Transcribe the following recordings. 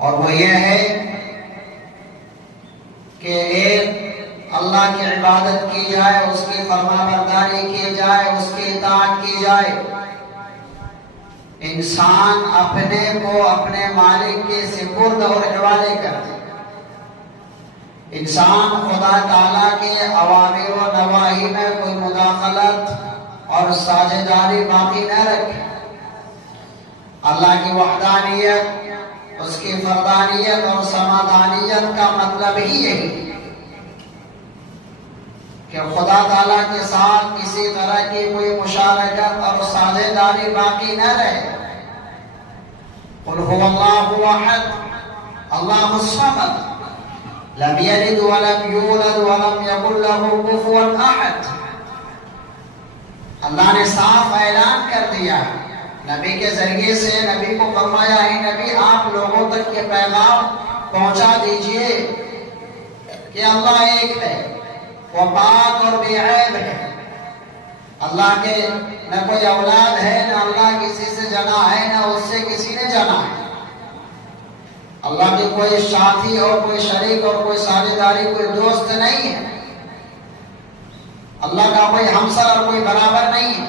اور وہ یہ ہے کہ ایک اللہ کی عبادت کی جائے، اس کی فرما برداری کی جائے، اس کی اطاعت کی جائے۔ انسان اپنے کو اپنے مالک کے سپرد اور حوالے کر دے۔ انسان خدا تعالیٰ کے اوامر و نواہی میں کوئی مداخلت اور ساجھیداری باقی نہ رکھے۔ اللہ کی وحدانیت، اس کی فردانیت اور سمادانیت کا مطلب ہی یہی کہ خدا تعالیٰ کے ساتھ کسی طرح کی کوئی مشارکت اور ساجھیداری باقی نہ رہے۔ قل هو اللہ احد اللہ الصمد لم یلد ولم یولد ولم یکن له کفوا احد۔ اللہ نے صاف اعلان کر دیا نبی کے ذریعے سے، نبی کو فرمایا ہے نبی آپ لوگوں تک یہ پیغام پہنچا دیجئے کہ اللہ ایک ہے، وہ پاک اور بے عیب ہے۔ اللہ کے نہ کوئی اولاد ہے، نہ اللہ کسی سے جنا ہے، نہ اس سے کسی نے جنا ہے۔ اللہ کے کوئی ساتھی اور کوئی شریک اور کوئی ساجھیداری، کوئی دوست نہیں ہے۔ اللہ کا کوئی ہمسر اور کوئی برابر نہیں ہے۔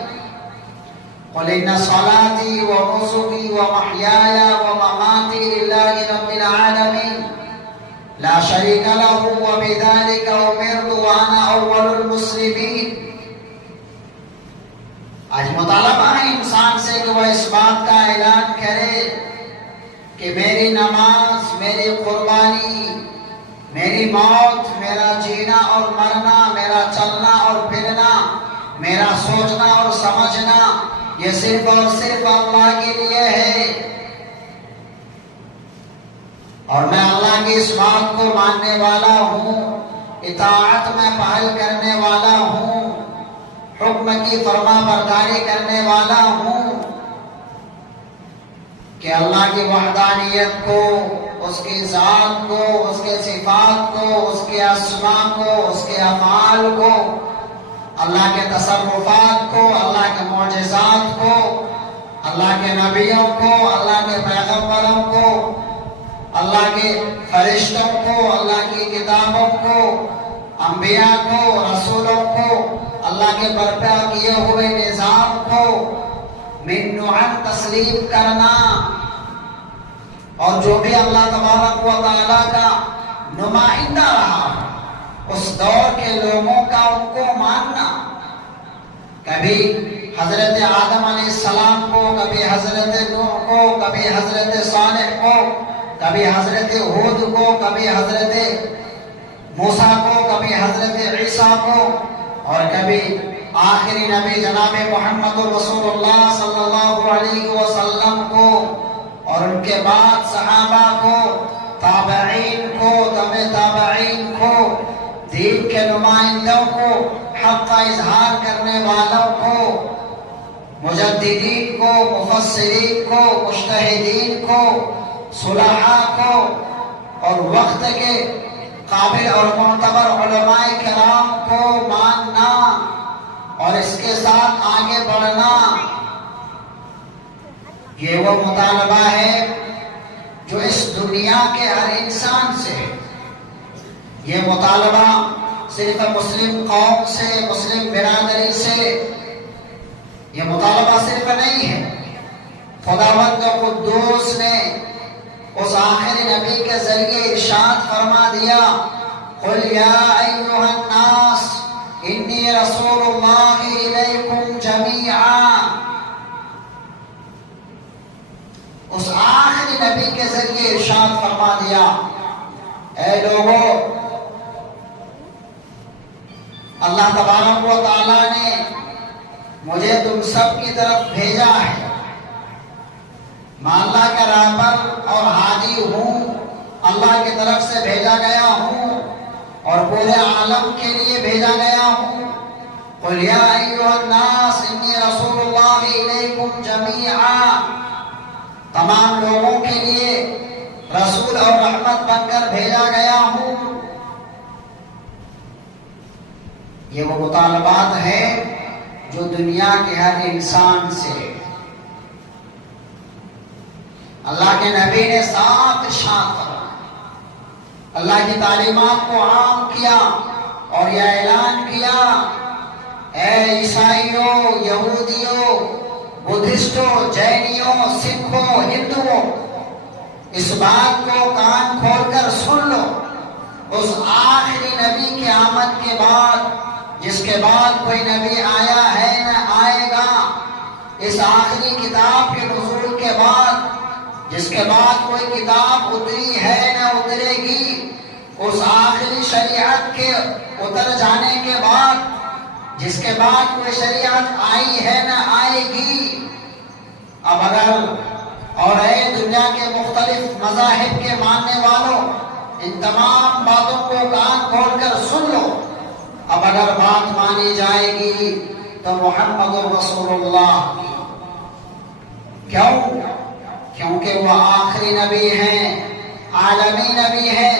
قل ان صلاتي ونسكي ومحياي ومماتي لله رب العالمين لا شريك له وبذلك امرت وانا اول المسلمين۔ آج مطالبہ ہے انسان سے کہ وہ اس بات کا اعلان کرے کہ میری نماز، میری قربانی، میری موت، میرا جینا اور مرنا، میرا چلنا اور پھرنا، میرا سوچنا اور سمجھنا، یہ صرف اور صرف اللہ کے لیے ہے، اور میں اللہ کی اس بات کو ماننے والا ہوں، اطاعت میں پہل کرنے والا ہوں، حکم کی فرما برداری کرنے والا ہوں کہ اللہ کی وحدانیت کو، اس کی ذات کو، اس کے صفات کو، اس کے اسماء کو، اس کے افعال کو، اللہ کے تصرفات کو، اللہ کے معجزات کو، اللہ کے نبیوں کو، اللہ کے پیغمبروں کو، اللہ کے فرشتوں کو، اللہ کی کتابوں کو، انبیاء کو، رسولوں کو، اللہ کے برپا کیے ہوئے نظام کو من نوعاً تسلیم کرنا، اور جو بھی اللہ تبارک و تعالیٰ کا نمائندہ رہا اس دور کے لوگوں کا ان کو ماننا۔ کبھی حضرت آدم علیہ السلام کو، کبھی حضرت نوح کو، کبھی حضرت صالح کو، کبھی حضرت ہود کو، کبھی حضرت موسیٰ کو، کبھی حضرت عیسیٰ کو، اور کبھی آخری نبی جناب محمد رسول اللہ صلی اللہ علیہ وسلم کو، اور ان کے بعد صحابہ کو، تابعین کو، تبع تابعین کو، دین کے نمائندوں کو، حق کا اظہار کرنے والوں کو، مجددین کو، مفسرین کو، مجتہدین کو، صلحاء کو، اور وقت کے قابل اور معتبر علماء کرام کو ماننا اور اس کے ساتھ آگے بڑھنا، یہ وہ مطالبہ ہے جو اس دنیا کے ہر انسان سے ہے۔ یہ مطالبہ صرف مسلم قوم سے، مسلم برادری سے یہ مطالبہ صرف نہیں ہے۔ خداوند قدوس نے اس آخری نبی کے ذریعے ارشاد فرما دیا، قل یا ایھا الناس انی رسول اللہ الیکم جمیعا۔ اس آخری نبی کے ذریعے ارشاد فرما دیا، اے لوگو، اللہ تبارک و تعالیٰ نے مجھے تم سب کی طرف بھیجا ہے، میں اللہ کا رہبر اور ہادی ہوں، اللہ کی طرف سے بھیجا گیا ہوں اور پورے عالم کے لیے بھیجا گیا ہوں۔ قل یا ایھا الناس انی رسول اللہ الیکم جمیعا، تمام لوگوں کے لیے رسول اور رحمت بن کر بھیجا گیا ہوں۔ یہ وہ مطالبات ہیں جو دنیا کے ہر انسان سے، اللہ کے نبی نے صاف ارشاد فرمایا، اللہ کی تعلیمات کو عام کیا اور یہ اعلان کیا، اے عیسائیوں، یہودیوں، بدھسٹوں، جینیوں، سکھوں، ہندوؤں، اس بات کو کان کھول کر سن لو، اس آخری نبی کے آمد کے بعد، جس کے بعد کوئی نبی آیا ہے نہ آئے گا، اس آخری کتاب کے نزول کے بعد، جس کے بعد کوئی کتاب اتری ہے نہ اترے گی، اس آخری شریعت کے اتر جانے کے بعد، جس کے بعد کوئی شریعت آئی ہے نہ آئے گی۔ اب اگر اور اے دنیا کے مختلف مذاہب کے ماننے والوں، ان تمام باتوں کو کان کھول کر سن لو، اب اگر بات مانی جائے گی تو محمد رسول اللہ کی۔ کیوں؟ کیونکہ وہ آخری نبی ہیں، عالمی نبی ہیں،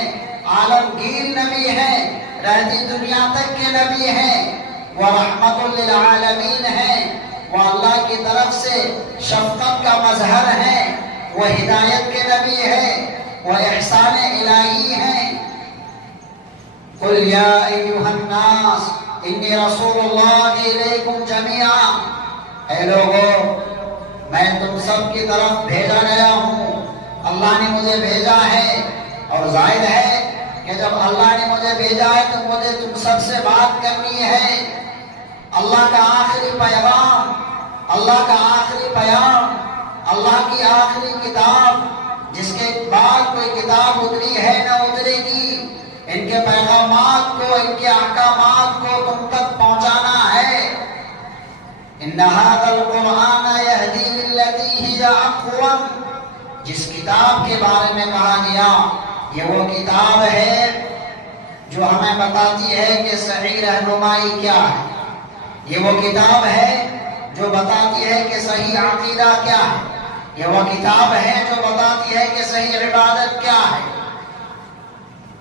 عالمگیر نبی ہیں، رہتی دنیا تک کے نبی ہیں، وہ رحمت للعالمین ہیں، وہ اللہ کی طرف سے شفقت کا مظہر ہیں، وہ ہدایت کے نبی ہیں، وہ احسان الہی ہیں۔ قل یا ایھا الناس انی رسول اللہ الیکم جمیعا، اے لوگو میں تم سب کی طرف بھیجا گیا ہوں، اللہ نے مجھے بھیجا ہے، اور ظاہر ہے کہ جب اللہ نے مجھے بھیجا ہے تو مجھے تم سب سے بات کرنی ہے۔ اللہ کا آخری پیغام، اللہ کا آخری پیام، اللہ کی آخری کتاب، جس کے بعد کوئی کتاب اتری ہے نہ اترے گی، ان کے پیغامات کو، ان کے احکامات کو تم تک پہنچانا ہے۔ ان ھذا القرآن یہدی للتی ہی اقوم، جس کتاب کے بارے میں کہا گیا یہ وہ کتاب ہے جو ہمیں بتاتی ہے کہ صحیح رہنمائی کیا ہے، یہ وہ کتاب ہے جو بتاتی ہے کہ صحیح عقیدہ کیا ہے، یہ وہ کتاب ہے جو بتاتی ہے کہ صحیح عبادت کیا ہے،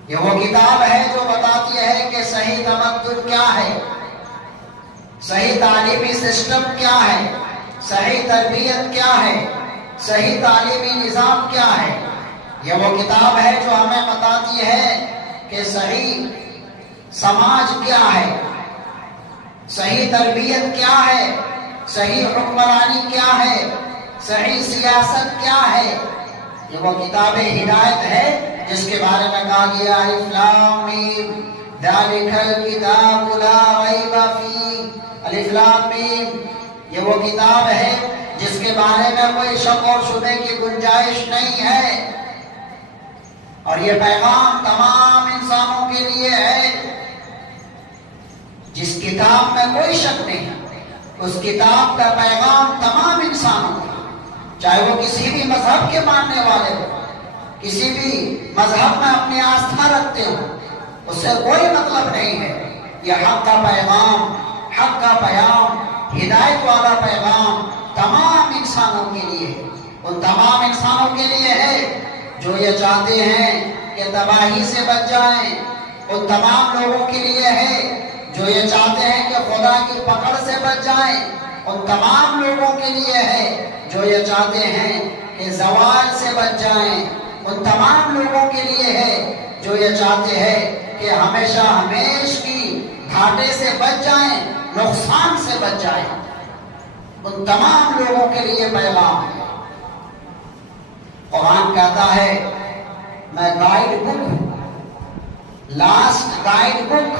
یہ وہ کتاب ہے جو بتاتی ہے کہ صحیح تمدن کیا ہے، صحیح تعلیمی سسٹم کیا ہے، صحیح تربیت کیا ہے، صحیح تعلیمی نظام کیا ہے، یہ وہ کتاب ہے جو ہمیں بتاتی ہے کہ صحیح سماج کیا ہے، صحیح تربیت کیا ہے، صحیح حکمرانی کیا ہے، صحیح سیاست کیا ہے، یہ وہ کتاب ہدایت ہے جس کے بارے میں کہا گیا الف لام میم ذالک الکتاب لا ریب فیہ، الف لام میم، یہ وہ کتاب ہے جس کے بارے میں کوئی شک اور شبہ کی گنجائش نہیں ہے، اور یہ پیغام تمام انسانوں کے لیے ہے۔ جس کتاب میں کوئی شک نہیں، اس کتاب کا پیغام تمام انسانوں کو، چاہے وہ کسی بھی مذہب کے ماننے والے ہو، کسی بھی مذہب میں اپنی آستھا رکھتے ہو، اس سے کوئی مطلب نہیں ہے۔ یہ حق کا پیغام، حق کا پیام، ہدایت والا پیغام تمام انسانوں کے لیے ہے، ان تمام انسانوں کے لیے ہے جو یہ چاہتے ہیں کہ تباہی سے بچ جائیں، ان تمام لوگوں کے لیے ہے جو یہ چاہتے ہیں کہ خدا کی پکڑ سے بچ جائیں، ان تمام لوگوں کے لیے ہے جو یہ چاہتے ہیں کہ زوال سے بچ جائیں، ان تمام لوگوں کے لیے ہے جو یہ چاہتے ہیں کہ ہمیشہ ہمیش کی گھاٹے سے بچ جائیں، نقصان سے بچ جائیں، ان تمام لوگوں کے لیے پیغام ہے۔ قرآن کہتا ہے میں گائیڈ بک ہوں، لاسٹ گائیڈ بک،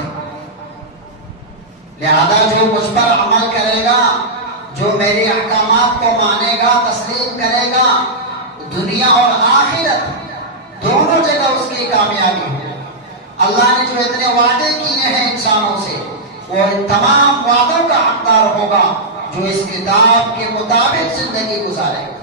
لہذا جو مجھ پر عمل کرے گا، جو میرے احکامات کو مانے گا، تسلیم کرے گا، دنیا اور آخرت دونوں جگہ اس کی کامیابی ہو۔ اللہ نے جو اتنے وعدے کیے ہیں انسانوں سے، وہ ان تمام وعدوں کا حقدار ہوگا جو اس کتاب کے مطابق زندگی گزارے گا۔